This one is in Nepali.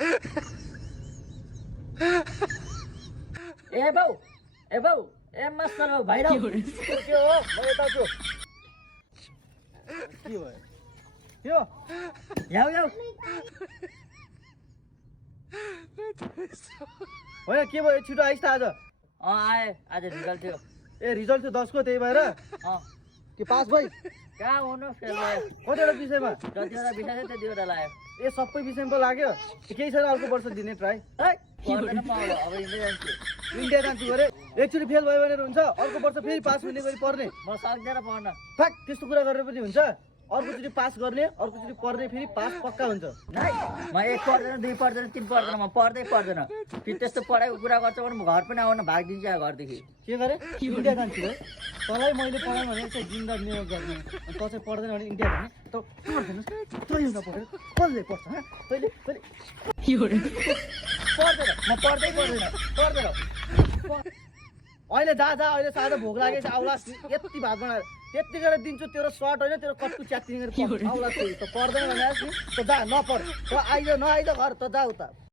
ए बाउ ए मास्टर बाउ भाइ के हो म यता छु के भयो यो याउ होइन के भयो छिटो आइस् त आज आए आज रिजल्ट थियो ए रिजल्ट थियो 10 को त्यही भएर के पास भइ कहाँ हुनु फेल भयो कतिवटा विषयमा जतिवटा विषय थियो त्यतिवटा लाग्यो ए सबै विषयमा पो लाग्यो केही छैन अर्को वर्ष दिने ट्राई पर्दैन पाउनु अब इन्डिया जान्छु इन्डिया जान्छु गरे एकचोटि फेल भयो भने हुन्छ अर्को वर्ष फेरि पास हुने गरी पढ्ने म सक्दैन पढ्न फ्याक त्यस्तो कुरा गरेर पनि हुन्छ अर्कोचोटि पास गर्ने अर्कोचोटि पढ्ने फेरि पास पक्का हुन्छ म एक पढ्दैन दुई पढ्दैन तिन पढ्दैन म पढ्दै पढ्दैन फेरि त्यस्तो पढाइको कुरा गर्छ भने म घर पनि आउन भागिदिन्छु घरदेखि के गरे इन्डिया जान्छु है तँलाई मैले पढाएँ भने चाहिँ जिन्दा नियोग गर्ने अनि तँ चाहिँ पढ्दैन भने इन्डिया जाने त पढ्दैनस् तैँले नपढेर कसले पढ्छ तैँले पढ्दैन म पढ्दै पढ्दैन अहिले जा अहिले सादा भोक लागेछ आउला यति भात बनाएर त्यति गरेर दिन्छु तेरो सर्ट होइन तेरो कट्टु च्यातिङ गरेर आउला त पढ्दैन भने त जा नपढ त आइज नआइज घर त जा उता